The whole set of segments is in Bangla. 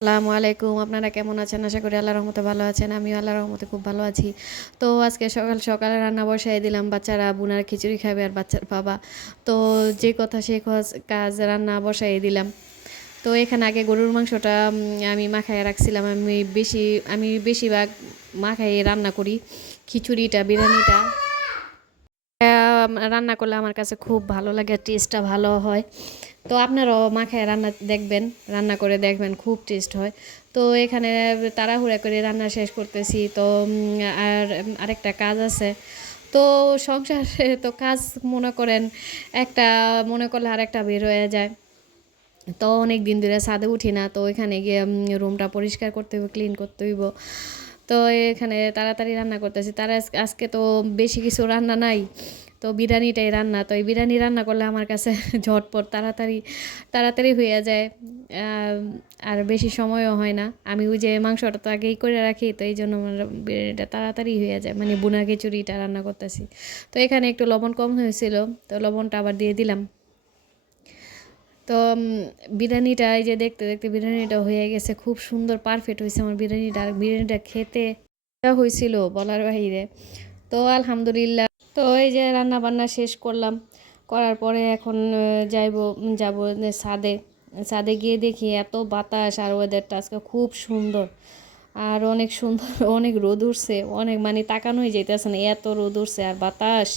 আসসালামু আলাইকুম। আপনারা কেমন আছেন? আশা করি আল্লাহর রহমতে ভালো আছেন। আমিও আল্লাহর রহমতে খুব ভালো আছি। তো আজকে সকাল সকালে রান্না বসায় দিলাম। বাচ্চারা বুনার খিচুড়ি খাবে আর বাচ্চার বাবা। তো যে কথা সেই কাজ রান্না বসায় দিলাম। তো এখানে আগে গরুর মাংসটা আমি মাখায় রাখছিলাম। আমি বেশিরভাগ মাখায় রান্না করি। খিচুড়িটা, বিরিয়ানিটা রান্না করলে আমার কাছে খুব ভালো লাগে, টেস্টটা ভালো হয়। তো আপনারাও মাখায় রান্না করে দেখবেন, খুব টেস্ট হয়। তো এখানে তাড়াহুড়া করে রান্না শেষ করতেছি। তো আর আরেকটা কাজ আছে। তো সংসারে তো কাজ মনে করেন একটা মনে করলে আরেকটা বের হয়ে যায়। তো অনেক দিন ধরে ছাদে উঠি না, তো ওইখানে গিয়ে রুমটা পরিষ্কার করতে হইব, ক্লিন করতে হইব। তো এখানে তাড়াতাড়ি রান্না করতেছি। আজকে তো বেশি কিছু রান্না নাই, তো বিরিয়ানিটাই রান্না। তো এই বিরিয়ানি রান্না করলে আমার কাছে ঝটপট তাড়াতাড়ি তাড়াতাড়ি হয়ে যায়। আর বেশি সময়ও হয় না। আমি ওই যে মাংসটা তো আগেই করে রাখি, তো এই জন্য আমার বিরিয়ানিটা তাড়াতাড়ি হয়ে যায়, মানে বুনা খিচুড়িটা রান্না করতেছি। তো এখানে একটু লবণ কম হয়েছিল, তো লবণটা আবার দিয়ে দিলাম। তো বিরিয়ানিটা এই যে দেখতে দেখতে বিরিয়ানিটা হয়ে গেছে, খুব সুন্দর পারফেক্ট হয়েছে আমার বিরিয়ানিটা। আর বিরিয়ানিটা খেতে যা হয়েছিল বলার বাহিরে। তো আলহামদুলিল্লাহ। তো এই যে রান্না বান্না শেষ করলাম, করার পরে এখন যাব ছাদে। ছাদে গিয়ে দেখি এত বাতাস, আর ওয়েদারটা আজকে খুব সুন্দর, আর অনেক সুন্দর। অনেক রোদ উঠছে, অনেক মানে তাকানোই যাইতেছে না, এত রোদ উঠছে আর বাতাস,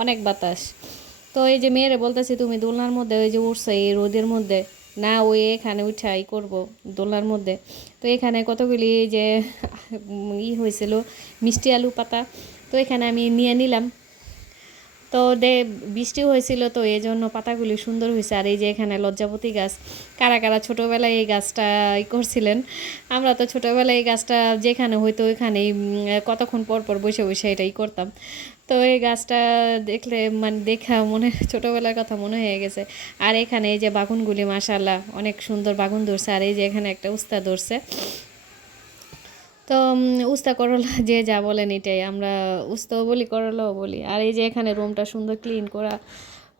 অনেক বাতাস। তো এই যে মেয়েরে বলতেছি, তুমি দোলনার মধ্যে ওই যে উঠছো এই রোদের মধ্যে, না ওই এখানে উঠাই করব দোলনার মধ্যে। তো এখানে কতগুলি যে হয়েছিল মিষ্টি আলু পাতা, তো এখানে আমি নিয়ে নিলাম। তো বৃষ্টি হয়েছিল, তো এই জন্য পাতাগুলি সুন্দর হয়েছে। আর এই যে এখানে লজ্জাপতি গাছ, কারা কারা ছোটোবেলায় এই গাছটা করছিলেন? আমরা তো ছোটোবেলায় এই গাছটা যেখানে হয়তো ওইখানেই কতক্ষণ পর পর বসে বসে এটাই করতাম। তো এই গাছটা দেখলে মানে দেখা মনে ছোটোবেলার কথা মনে হয়ে গেছে। আর এখানে এই যে বাগুনগুলি মাশাআল্লাহ অনেক সুন্দর বাগুন ধরছে। আর এই যে এখানে একটা উস্তা ধরছে। তো উস্তা করলা যে যা বলেন এটাই, আমরা উস্তাও বলি করলাও বলি। আর এই যে এখানে রুমটা সুন্দর ক্লিন করা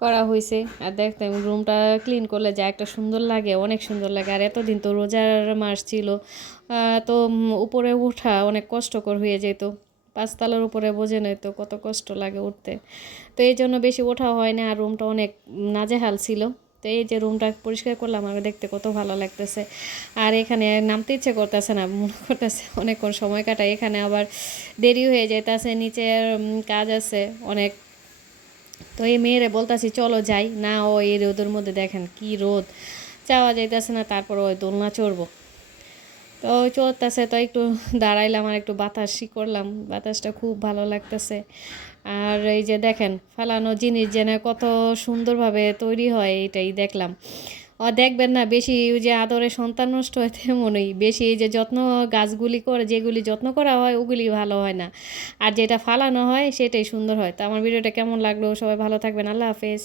করা হয়েছে। আর দেখতেন রুমটা ক্লিন করলে যা একটা সুন্দর লাগে, অনেক সুন্দর লাগে। আর এতদিন তো রোজার মাস ছিল, তো উপরে ওঠা অনেক কষ্টকর হয়ে যেত। পাঁচতলার উপরে বোঝে নয় তো কত কষ্ট লাগে উঠতে। তো এই জন্য বেশি ওঠা হয় না, আর রুমটা অনেক নাজেহাল ছিল। তো এই যে রুমটা পরিষ্কার করলাম, আমার দেখতে কত ভালো লাগতেছে। আর এখানে নামতে ইচ্ছে করতেছে না, মনে করতেছে অনেকক্ষণ সময় কাটায়, এখানে আবার দেরি হয়ে যাইতেছে, নিচের কাজ আছে অনেক। তো এই মেয়েরে বলতাছি চলো যাই না, ও এই রোদের মধ্যে দেখেন কি রোদ, যাওয়া যাইতেছে না। তারপর ওই দোলনা চড়বো, তো ওই চড়তেছে। তো একটু দাঁড়াইলাম আর একটু বাতাসই করলাম, বাতাসটা খুব ভালো লাগতেছে। আর এই যে দেখেন ফালানো জিনিস যেন কত সুন্দরভাবে তৈরি হয়, এটাই দেখলাম। দেখবেন না বেশি ওই যে আদরে সন্তান নষ্ট হয়, তেমনই বেশি এই যে যত্ন গাছগুলি করে, যেগুলি যত্ন করা হয় ওগুলি ভালো হয় না, আর যেটা ফালানো হয় সেটাই সুন্দর হয়। তো আমার ভিডিওটা কেমন লাগলো, সবাই ভালো থাকবেন, আল্লাহ হাফেজ।